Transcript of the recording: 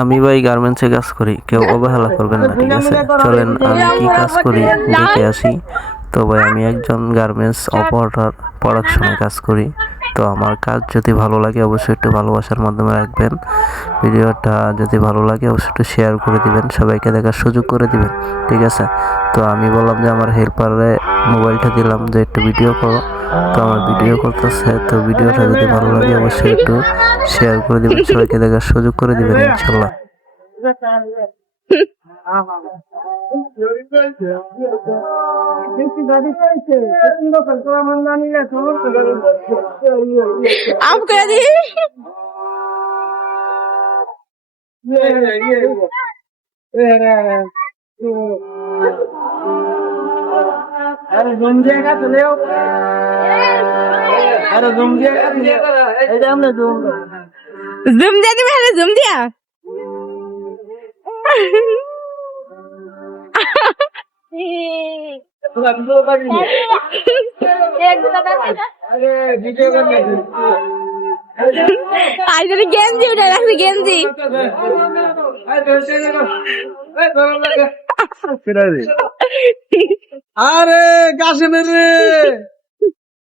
আমি ভাই গার্মেন্টসে কাজ করি, কেউ অবহেলা করবেন না, ঠিক আছে? চলেন আমি কি কাজ করি দেখে আসি। তো ভাই আমি একজন গার্মেন্টস অপারেটর, প্রোডাকশনে কাজ করি। তো আমার কাজ যদি ভালো লাগে অবশ্যই একটু ভালোবাসার মাধ্যমে রাখবেন। ভিডিওটা যদি ভালো লাগে অবশ্যই একটু শেয়ার করে দিবেন, সবাইকে দেখার সুযোগ করে দিবেন, ঠিক আছে? তো আমি বললাম যে আমার হেল্পারে মোবাইলটা দিলাম যে একটু ভিডিও করো। তো আমার ভিডিও করতেছে, তো ভিডিওটা যদি ভালো লাগে অবশ্যই একটু শেয়ার করে দিবেন, সবাইকে দেখার সুযোগ করে দিবেন ইনশাল্লাহ। आपको यदि अरे घूम जाएगा चले आओ। अरे घूम जाएगा हमने घूम जुम दिया कि मैंने जुम दिया अरे वीडियो करने आज मेरी गेंजी उठा रखी गेंजी अरे काश मेरे